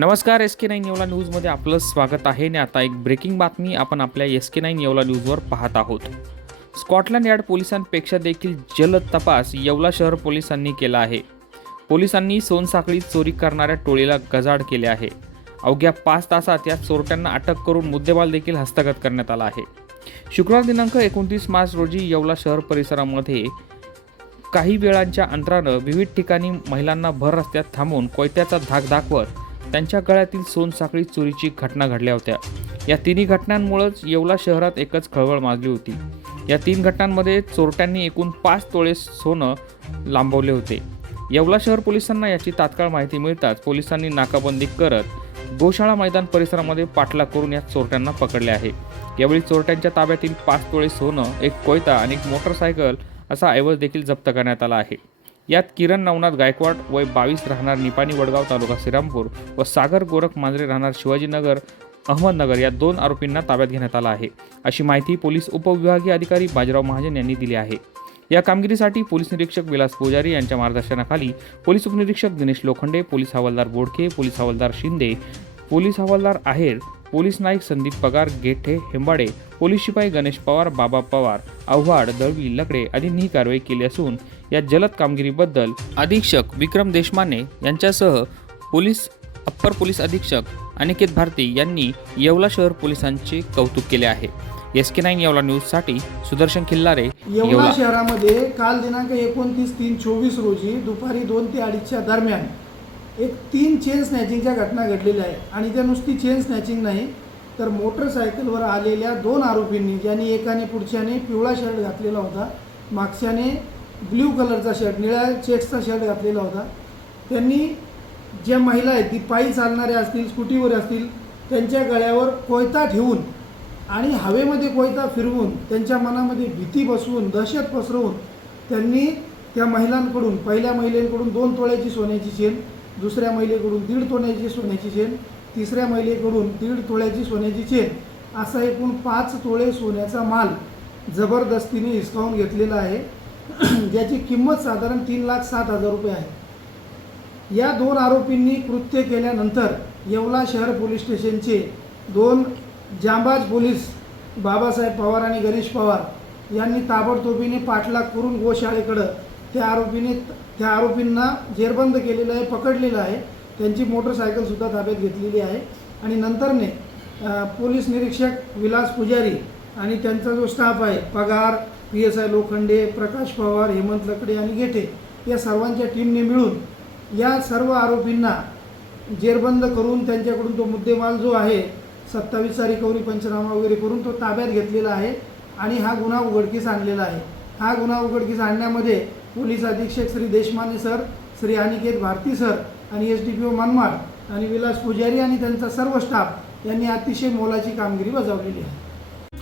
नमस्कार S K nine Yeola न्यूजमध्ये आपलं स्वागत आहे आणि आता एक ब्रेकिंग बातमी आपण आपल्या एस के नाईन येवला न्यूजवर पाहत आहोत. स्कॉटलंड यार्ड पोलिसांपेक्षा देखील जलद तपास येवला शहर पोलिसांनी केला आहे. पोलिसांनी सोनसाखळी चोरी करणाऱ्या टोळीला गजाड केले आहे. अवघ्या पाच तासात या चोरट्यांना अटक करून मुद्देमाल देखील हस्तगत करण्यात आला आहे. शुक्रवार दिनांक एकोणतीस मार्च रोजी येवला शहर परिसरामध्ये काही वेळांच्या अंतरानं विविध ठिकाणी महिलांना भर रस्त्यात थांबून कोयत्याचा धाक दाखवत त्यांच्या गळ्यातील सोनसाखळी चोरीची घटना घडल्या होत्या. या तिन्ही घटनांमुळेच येवला शहरात एकच खळबळ माजली होती. या तीन घटनांमध्ये चोरट्यांनी एकूण पाच तोळे सोनं लांबवले होते. येवला शहर पोलिसांना याची तात्काळ माहिती मिळताच पोलिसांनी नाकाबंदी करत गोशाळा मैदान परिसरामध्ये पाठलाग करून या चोरट्यांना पकडले आहे. यावेळी चोरट्यांच्या ताब्यातील पाच तोळे सोनं एक कोयता आणि एक मोटरसायकल असा ऐवज देखील जप्त करण्यात आला आहे. यात किरण नवनाथ गायकवाड वय बावीस राहणार निपाणी वडगाव तालुका श्रीरामपूर व सागर गोरख मांजरे राहणार शिवाजीनगर अहमदनगर या दोन आरोपींना ताब्यात घेण्यात आला आहे. अशी माहिती पोलीस उपविभागीय अधिकारी बाजीराव महाजन यांनी दिली आहे. या कामगिरीसाठी पोलीस निरीक्षक विलास पुजारी यांच्या मार्गदर्शनाखाली पोलीस उपनिरीक्षक दिनेश लोखंडे पोलीस हवालदार बोडके पोलीस हवालदार शिंदे पोलीस हवालदार आहेर पोलीस नाईक संदीप पगार गेठे हेंबाडे पोलीस शिपाई गणेश पवार बाबा पवार आव्हाड दळवी लकडे आदींनी ही कारवाई केली असून या जलद कामगिरीबद्दल अधीक्षक विक्रम देशमाने यांच्यासह पोलीस अप्पर पोलीस अधीक्षक अनिकेत भारती यांनी येवला शहर पोलिसांचे कौतुक केले आहे. एस के नाईन येवला न्यूजसाठी सुदर्शन खिल्लारे येवला शहरामध्ये काल दिनांक एकोणतीस तीन चोवीस रोजी दुपारी दोन ते अडीचच्या दरम्यान एक तीन चेन स्नॅचिंगच्या घटना घडलेल्या आहे आणि त्या नुसती चेन स्नॅचिंग नाही तर मोटरसायकलवर आलेल्या दोन आरोपींनी ज्यांनी एकाने पुढच्याने पिवळा शर्ट घातलेला होता मागच्याने ब्ल्यू कलरचा शर्ट निळ्या चेक्सचा शर्ट घातलेला होता. त्यांनी ज्या महिला आहेत ती पायी चालणाऱ्या असतील स्कूटीवर असतील त्यांच्या गळ्यावर कोयता ठेवून आणि हवेमध्ये कोयता फिरवून त्यांच्या मनामध्ये भीती बसवून दहशत पसरवून त्यांनी त्या महिलांकडून पहिल्या महिलेकडून दोन तोळ्याची सोन्याची चेन दुसऱ्या महिलेकडून दीड तोळ्याची सोन्याची चेन तिसऱ्या महिलेकडून दीड तोळ्याची सोन्याची चेन असा एकूण पाच तोळे सोन्याचा माल जबरदस्तीने हिसकावून घेतलेला आहे. ज्याची किंमत साधारण तीन लाख सात हजार रुपये आहे. या दोन आरोपींनी कृत्य केल्यानंतर येवला शहर पोलीस स्टेशनचे दोन जांबाज पोलीस बाबासाहेब पवार आणि गणेश पवार यांनी ताबडतोबीने पाठलाग करून गोशाळेकडं त्या आरोपीने त्या आरोपींना जेरबंद केलेलं आहे पकडलेलं आहे. त्यांची मोटरसायकलसुद्धा ताब्यात घेतलेली आहे. आणि नंतरने पोलीस निरीक्षक विलास पुजारी आणि त्यांचा जो स्टाफ आहे पगार P S I Lokhande Prakash Pawar Hemant Lakde आणि गेटे या सर्वांच्या टीमने मिळून या सर्व आरोपींना जेरबंद करून त्यांच्याकडून तो मुद्देमाल जो आहे सत्तावीसचा रिकव्हरी पंचनामा वगैरे करून तो ताब्यात घेतलेला आहे आणि हा गुन्हा उघडकीस आणलेला आहे. हा गुन्हा उघडकीस आणण्यामध्ये पोलीस अधीक्षक श्री देशमाने सर श्री अनिकेत भारती सर आणि S D P O Manmad आणि विलास पुजारी आणि त्यांचा सर्व स्टाफ यांनी अतिशय मोलाची कामगिरी बजावलेली आहे.